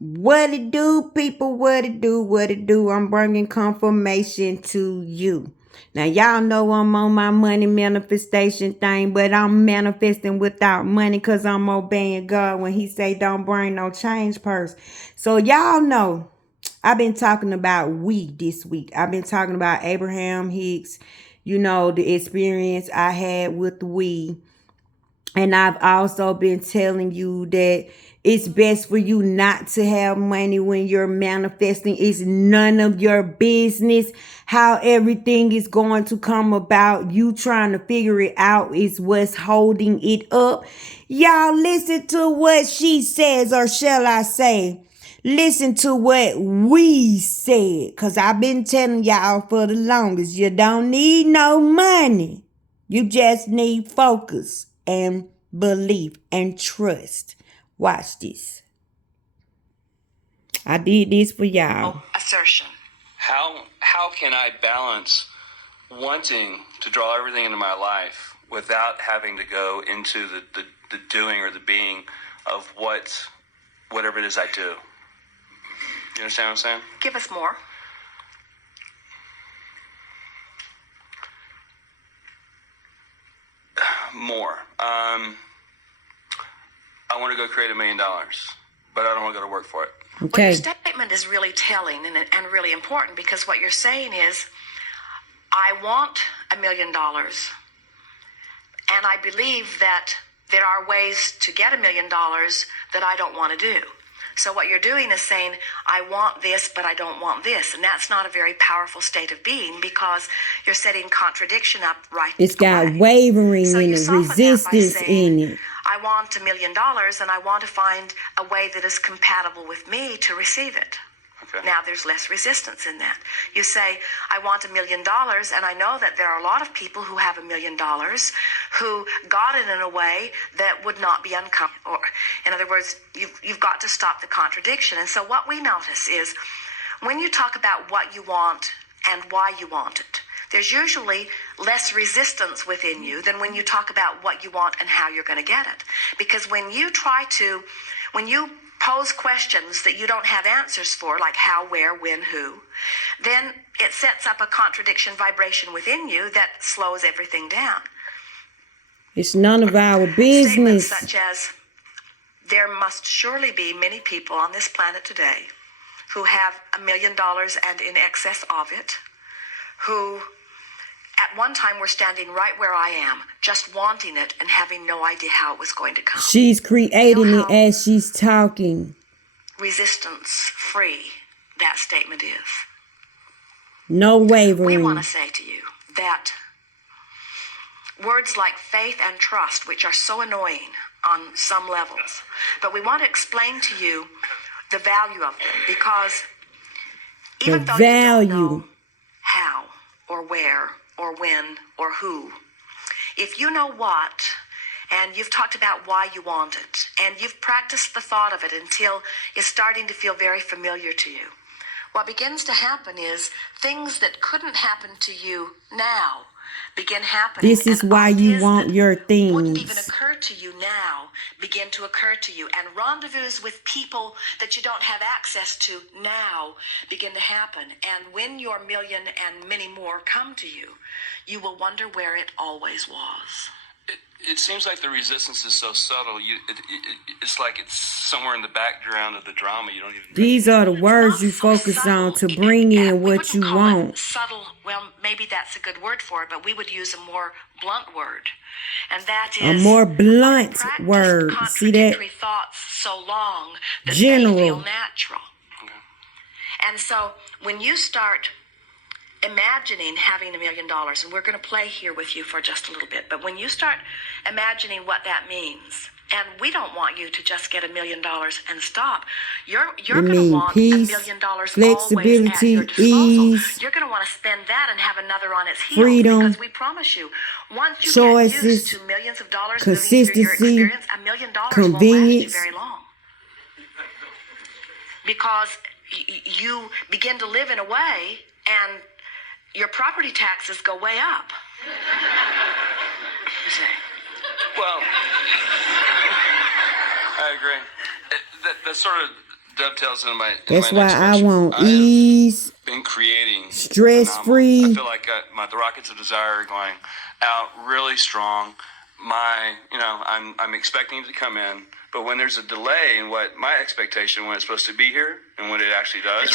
What it do, people? What it do? What it do? I'm bringing confirmation to you. Now, y'all know I'm on my money manifestation thing, but I'm manifesting without money because I'm obeying God when he say don't bring no change purse. So y'all know I've been talking about we this week. I've been talking about Abraham Hicks, the experience I had with we. And I've also been telling you that it's best for you not to have money when you're manifesting. It's none of your business how everything is going to come about. You trying to figure it out is what's holding it up. Y'all listen to what she says, or shall I say, listen to what we said. Because I've been telling y'all for the longest, you don't need no money. You just need focus and belief and trust. Watch this. I did this for y'all. Assertion. How can I balance wanting to draw everything into my life without having to go into the doing or the being of whatever it is I do? You understand what I'm saying? Give us more. More. I want to go create $1 million, but I don't want to go to work for it. Okay. Well, your statement is really telling and really important, because what you're saying is, I want $1 million, and I believe that there are ways to get $1 million that I don't want to do. So what you're doing is saying, I want this, but I don't want this. And that's not a very powerful state of being, because you're setting contradiction up right away. It's got wavering So in you it, soften that by resistance saying, in it. I want $1 million, and I want to find a way that is compatible with me to receive it. Okay. Now there's less resistance in that. You say, I want $1 million, and I know that there are a lot of people who have $1 million who got it in a way that would not be uncomfortable. Or, in other words, you've got to stop the contradiction. And so what we notice is, when you talk about what you want and why you want it, there's usually less resistance within you than when you talk about what you want and how you're going to get it. Because when you pose questions that you don't have answers for, like how, where, when, who, then it sets up a contradiction vibration within you that slows everything down. It's none of our business. Statements such as, there must surely be many people on this planet today who have $1 million and in excess of it, who at one time were standing right where I am, just wanting it and having no idea how it was going to come. She's creating it as she's talking. Resistance free that statement is. No wavering. We want to say to you that words like faith and trust, which are so annoying on some levels, but we want to explain to you the value of them, because even though you don't know how or where or when or who, if you know what, and you've talked about why you want it, and you've practiced the thought of it until it's starting to feel very familiar to you, what begins to happen is things that couldn't happen to you now begin happening. This is why you want your things. Wouldn't even occur to you now begin to occur to you, and rendezvous with people that you don't have access to now begin to happen. And when your million and many more come to you, you will wonder where it always was. It seems like the resistance is so subtle. It's like it's somewhere in the background of the drama. You don't even. These are the words you focus on to bring in what you want. Subtle. Well, maybe that's a good word for it, but we would use a more blunt word, and that is a more blunt word. See that? Thoughts so long that general. They feel natural. Okay. And so when you start imagining having $1 million, and we're going to play here with you for just a little bit, but when you start imagining what that means, and we don't want you to just get $1 million and stop. You're going to want peace, $1 million flexibility, always at your disposal. ease, you're going to want to spend that and have another on its heels, freedom, because we promise you, once you choices, get used to millions of dollars consistency, moving through your experience, $1 million convenience, won't last you very long, because you begin to live in a way, and your property taxes go way up. You say, well, I agree. That's sort of dovetails into my That's next why I question. want I have ease, been creating stress-free. phenomenal. I feel like the rockets of desire are going out really strong. I'm expecting it to come in, but when there's a delay in what my expectation when it's supposed to be here and when it actually does,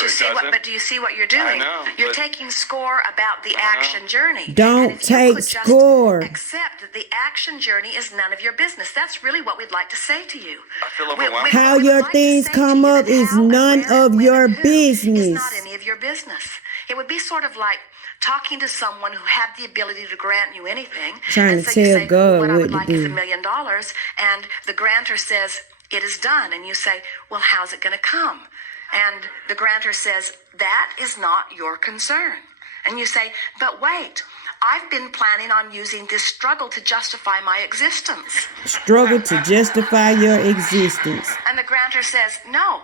But do you see what you're doing? I know. You're taking score about the action journey. Don't And if you take could just score. accept that the action journey is none of your business. That's really what we'd like to say to you. I feel overwhelmed. How We'd your like to things say come to you up that is how and none where, of when, your and who business. is not any of your business. It would be sort of like talking to someone who had the ability to grant you anything. Trying and to so you tell say, God what I what would to like do. is $1 million. And the grantor says, it is done. And you say, well, how's it going to come? And the grantor says, that is not your concern. And you say, but wait, I've been planning on using this struggle to justify my existence. Struggle to justify your existence. And the grantor says, no.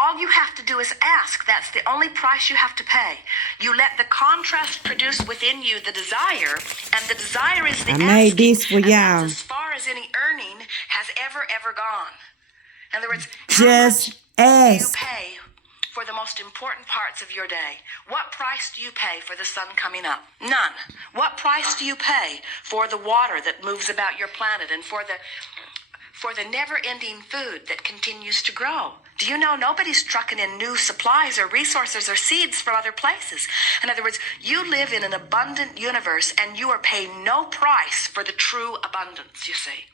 All you have to do is ask. That's the only price you have to pay. You let the contrast produce within you the desire, and the desire is the I asking. made this for and y'all. that's as far as any earning has ever gone. In other words, Just how much do you ask. pay for the most important parts of your day? What price do you pay for the sun coming up? None. What price do you pay for the water that moves about your planet and for the never-ending food that continues to grow? Do you know nobody's trucking in new supplies or resources or seeds from other places? In other words, you live in an abundant universe and you are paying no price for the true abundance, you see.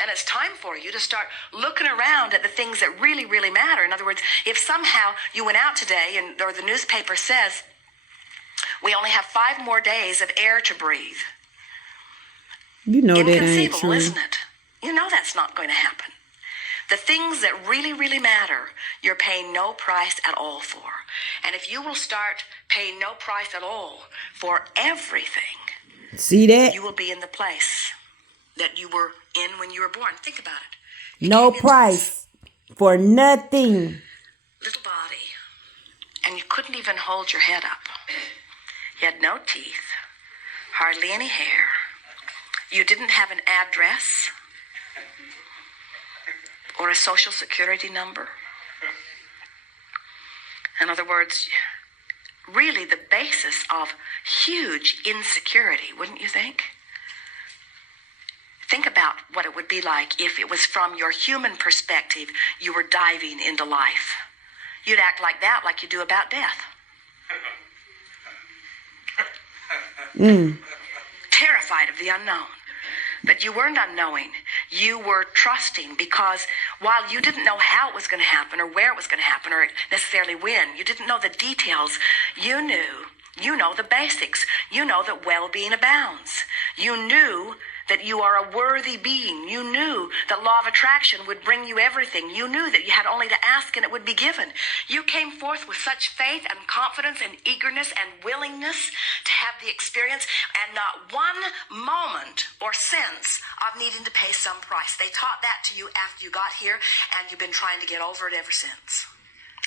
And it's time for you to start looking around at the things that really, really matter. In other words, if somehow you went out today or the newspaper says, we only have 5 more days of air to breathe. You know that ain't Inconceivable, true. isn't it? You know that's not going to happen. The things that really, really matter, you're paying no price at all for. And if you will start paying no price at all for everything, See that? you will be in the place that you were in when you were born. Think about it. You No came into price for nothing. this little body, and you couldn't even hold your head up. You had no teeth, hardly any hair. You didn't have an address or a social security number. In other words, really the basis of huge insecurity, wouldn't you think? Think about what it would be like if it was from your human perspective you were diving into life. You'd act like that like you do about death. Terrified of the unknown. But you weren't unknowing. You were trusting because while you didn't know how it was going to happen or where it was going to happen or necessarily when, you didn't know the details, you know the basics. You know that well-being abounds. You knew that you are a worthy being. You knew that law of attraction would bring you everything. You knew that you had only to ask and it would be given. You came forth with such faith and confidence and eagerness and willingness to have the experience and not one moment or sense of needing to pay some price. They taught that to you after you got here and you've been trying to get over it ever since.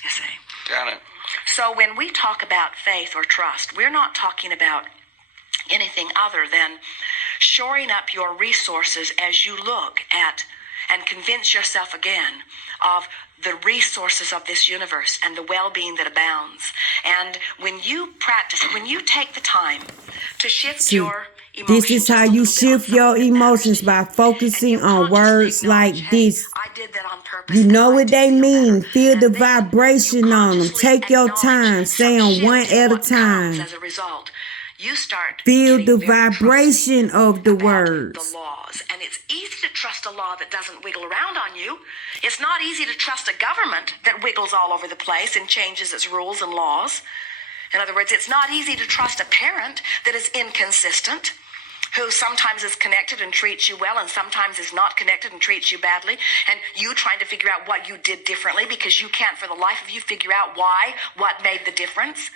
You see? Got it. So when we talk about faith or trust, we're not talking about anything other than shoring up your resources as you look at and convince yourself again of the resources of this universe and the well-being that abounds. And when you practice, when you take the time to shift your emotions, This is how you shift your emotions by focusing on words like this. I did that on purpose. You know and I what do they feel mean. better. Feel the And then vibration you on them. consciously Take your acknowledge time. Stay some on shift one in at a what comes time. as a result. You start Feel getting the very vibration trusting of the about words. the laws. And it's easy to trust a law that doesn't wiggle around on you. It's not easy to trust a government that wiggles all over the place and changes its rules and laws. In other words, it's not easy to trust a parent that is inconsistent, who sometimes is connected and treats you well and sometimes is not connected and treats you badly, and you trying to figure out what you did differently because you can't for the life of you figure out what made the difference.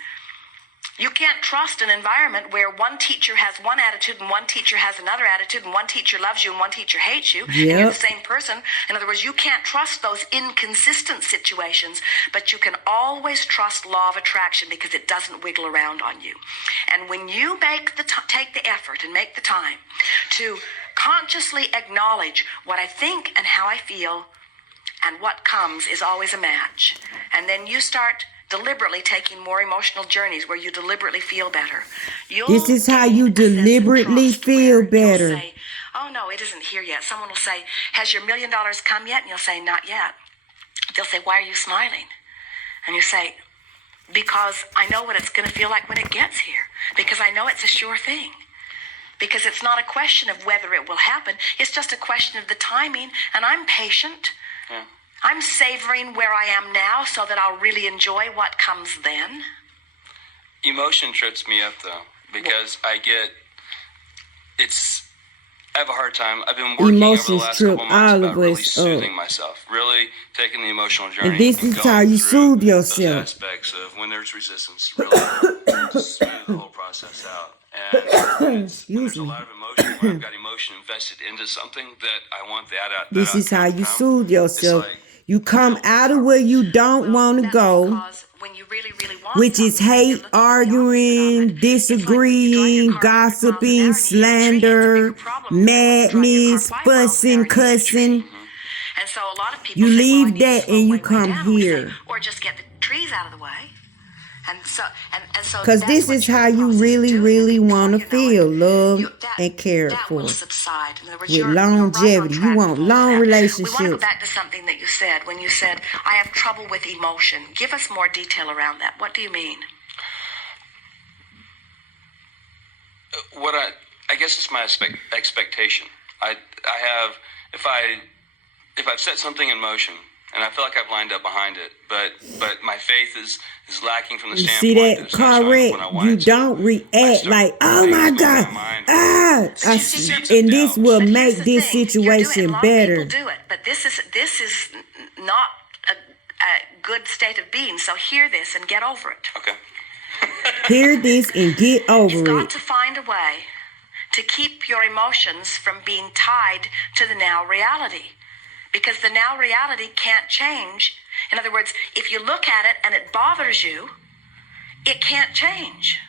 You can't trust an environment where one teacher has one attitude and one teacher has another attitude and one teacher loves you and one teacher hates you and you're the same person. In other words, you can't trust those inconsistent situations, but you can always trust law of attraction because it doesn't wiggle around on you. And when you take the effort and make the time to consciously acknowledge what I think and how I feel and what comes is always a match. And then you start deliberately taking more emotional journeys where you deliberately feel better. This is how you gain a sense of deliberately trust feel where better. You'll say, oh no, it isn't here yet. Someone will say, has your $1 million come yet? And you'll say, not yet. They'll say, why are you smiling? And you say, because I know what it's going to feel like when it gets here. Because I know it's a sure thing. Because it's not a question of whether it will happen. It's just a question of the timing. And I'm patient. Yeah. I'm savoring where I am now so that I'll really enjoy what comes then. Emotion trips me up though, because I have a hard time. I've been working over the last couple months about really soothing myself, really taking the emotional journey. And this is how you soothe yourself. Those aspects of when there's resistance, really just smooth the whole process out. And when there's a lot of emotion, when I've got emotion invested into something that I want that out. This is how you soothe yourself. You come out of where you don't want to go, which is hate, arguing, disagreeing, gossiping, slander, madness, fussing, cussing. And so a lot of people you say, leave that and you come here. Or just get the trees out of the way. And so because this is how you really, really want to feel loved and cared for. Will subside. In other words, with longevity. You want long relationships. We want to go back to something that you said when you said, I have trouble with emotion. Give us more detail around that. What do you mean? I guess it's my expectation. I have, if I've set something in motion, and I feel like I've lined up behind it, but my faith is lacking from the standpoint. See that correct? You don't react like, oh my God, and this will make this situation better. People do it, but this is not a good state of being. So hear this and get over it. Okay. Hear this and get over it. You've got to find a way to keep your emotions from being tied to the now reality. Because the now reality can't change. In other words, if you look at it and it bothers you, it can't change.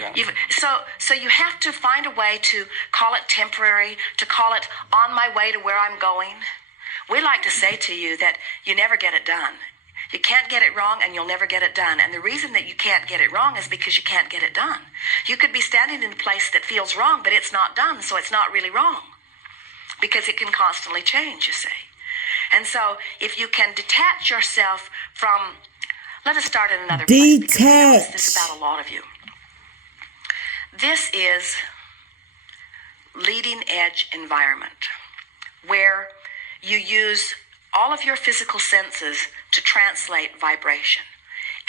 Okay. So you have to find a way to call it temporary, to call it on my way to where I'm going. We like to say to you that you never get it done. You can't get it wrong and you'll never get it done. And the reason that you can't get it wrong is because you can't get it done. You could be standing in a place that feels wrong, but it's not done, so it's not really wrong. Because it can constantly change, you see. And so if you can detach yourself from, let us start in another place. Because I notice this about a lot of you. This is leading edge environment where you use all of your physical senses to translate vibration.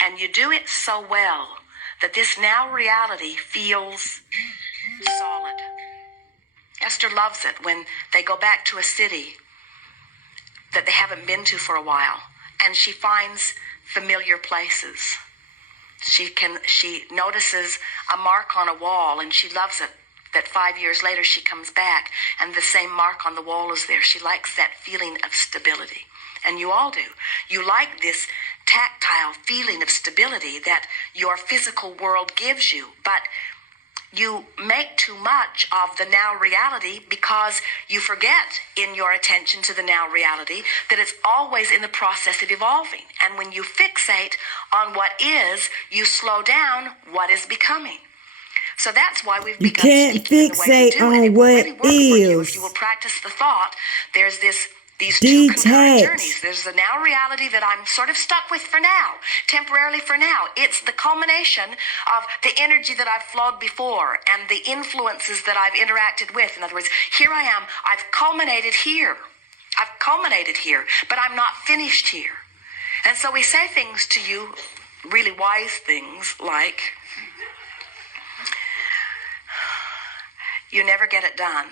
And you do it so well that this now reality feels solid. Esther loves it when they go back to a city that they haven't been to for a while, and she finds familiar places. She notices a mark on a wall, and she loves it that 5 years later she comes back, and the same mark on the wall is there. She likes that feeling of stability, and you all do. You like this tactile feeling of stability that your physical world gives you, but you make too much of the now reality because you forget in your attention to the now reality that it's always in the process of evolving. And when you fixate on what is, you slow down what is becoming. So that's why we've begun speaking the way we do. And it will really work for you if you will practice the thought. There's these two concurrent journeys. There's the now reality that I'm sort of stuck with for now, temporarily for now. It's the culmination of the energy that I've flowed before and the influences that I've interacted with. In other words, here I am. I've culminated here. But I'm not finished here. And so we say things to you, really wise things like, you never get it done.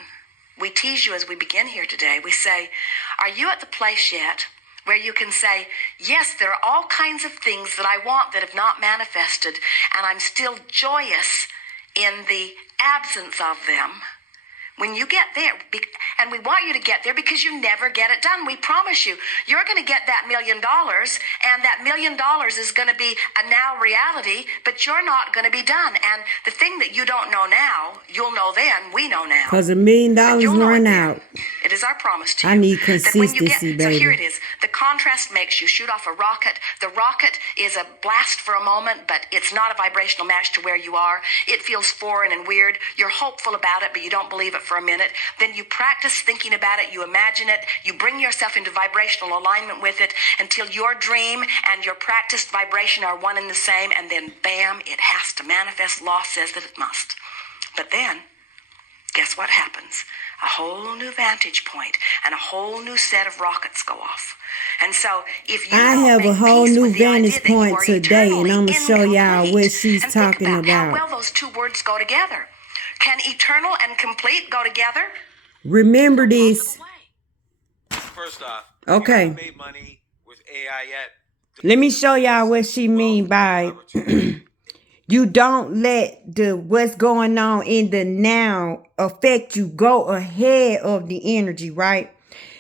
We tease you as we begin here today. We say, are you at the place yet where you can say, yes, there are all kinds of things that I want that have not manifested, and I'm still joyous in the absence of them, When you get there, and we want you to get there because you never get it done. We promise you, you're going to get that $1 million, and that $1 million is going to be a now reality, but you're not going to be done. And the thing that you don't know now, you'll know then, we know now. Because $1 million run out. It is our promise to you. I need that when you consistency, So here baby. it is. The contrast makes you shoot off a rocket. The rocket is a blast for a moment, but it's not a vibrational match to where you are. It feels foreign and weird. You're hopeful about it, but you don't believe it for a minute. Then you practice thinking about it. You imagine it. You bring yourself into vibrational alignment with it until your dream and your practiced vibration are one and the same. And then, bam, it has to manifest. Law says that it must. But then, guess what happens? A whole new vantage point and a whole new set of rockets go off. And so if you I have a whole new vantage point today, and I'm going to show y'all what she's talking about. How well those two words go together. Can eternal and complete go together? Remember this. First off, Okay. you haven't made money with AI yet. Let me show y'all what she mean by you don't let the what's going on in the now affect you. Go ahead of the energy, right?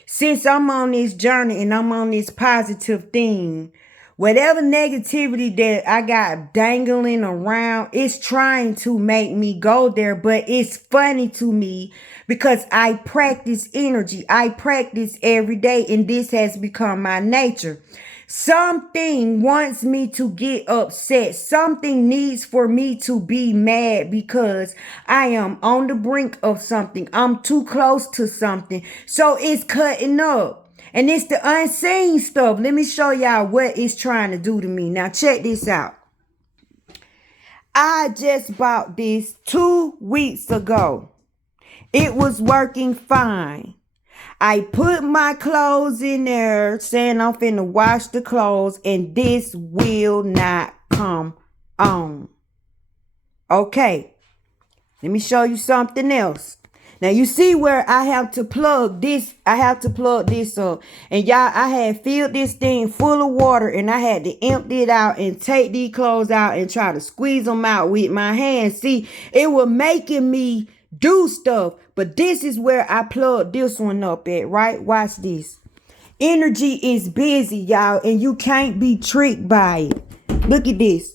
Since I'm on this journey and I'm on this positive thing, whatever negativity that I got dangling around, it's trying to make me go there. But it's funny to me because I practice energy. I practice every day, and this has become my nature. Something wants me to get upset. Something needs for me to be mad because I am on the brink of something. I'm too close to something. So it's cutting up. And it's the unseen stuff. Let me show y'all what it's trying to do to me. Now check this out. I just bought this 2 weeks ago. It was working fine. I put my clothes in there saying I'm finna wash the clothes, and this will not come on. Okay. Let me show you something else. Now you see where I have to plug this. I have to plug this up. And y'all, I had filled this thing full of water, and I had to empty it out and take these clothes out and try to squeeze them out with my hands. See, it was making me do stuff. But this is where I plug this one up at, right? Watch this. Energy is busy, y'all, and you can't be tricked by it. Look at this.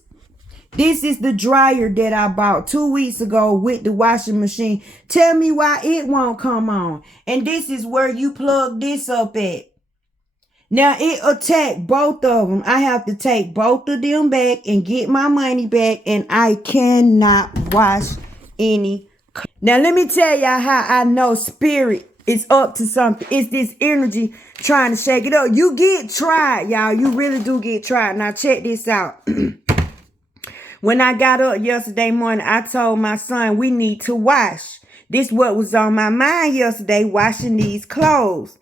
This is the dryer that I bought 2 weeks ago with the washing machine. Tell me why it won't come on. And this is where you plug this up at. Now it attacked both of them. I have to take both of them back and get my money back, and I cannot wash any. Now let me tell y'all how I know spirit is up to something. It's this energy trying to shake it up. You get tried, y'all. You really do get tried. Now check this out. When I got up yesterday morning, I told my son we need to wash. This what was on my mind yesterday, washing these clothes.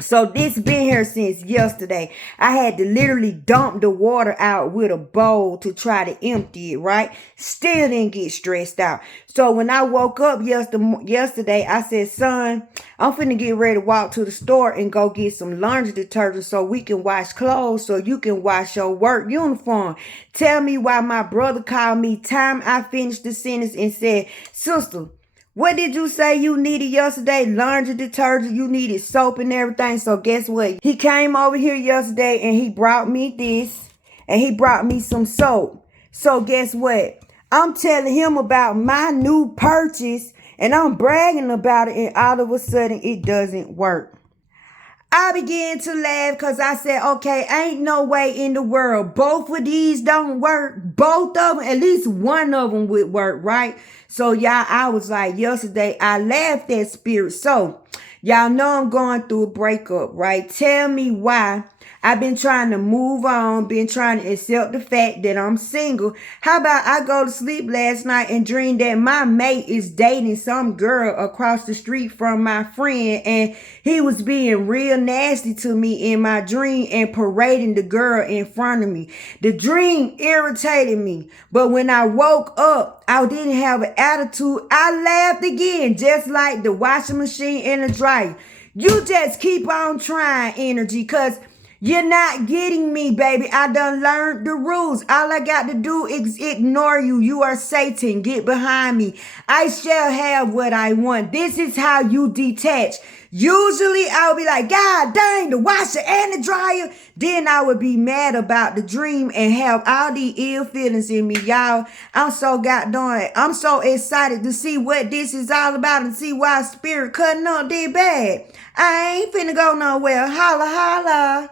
So this been here since yesterday. I had to literally dump the water out with a bowl to try to empty it, right? Still didn't get stressed out. So when I woke up yesterday, I said, son, I'm finna get ready to walk to the store and go get some laundry detergent so we can wash clothes, so you can wash your work uniform. Tell me why my brother called me time I finished the sentence and said, sister, what did you say you needed yesterday? Laundry detergent, you needed soap and everything. So guess what? He came over here yesterday and he brought me this, and he brought me some soap. So guess what? I'm telling him about my new purchase, and I'm bragging about it, and all of a sudden it doesn't work. I began to laugh because I said, okay, ain't no way in the world both of these don't work. Both of them, at least one of them would work, right? So y'all, I was like, yesterday, I laughed at spirit. So y'all know I'm going through a breakup, right? Tell me why. I've been trying to move on, been trying to accept the fact that I'm single. How about I go to sleep last night and dream that my mate is dating some girl across the street from my friend, and he was being real nasty to me in my dream and parading the girl in front of me. The dream irritated me, but when I woke up, I didn't have an attitude. I laughed again, just like the washing machine and the dryer. You just keep on trying, energy, because You're not getting me, baby. I done learned the rules. All I got to do is ignore you. You are Satan. Get behind me. I shall have what I want. This is how you detach. Usually I'll be like, God dang, the washer and the dryer. Then I would be mad about the dream and have all the ill feelings in me, y'all. I'm so excited to see what this is all about and see why spirit cutting up did bad. I ain't finna go nowhere. Holla, holla.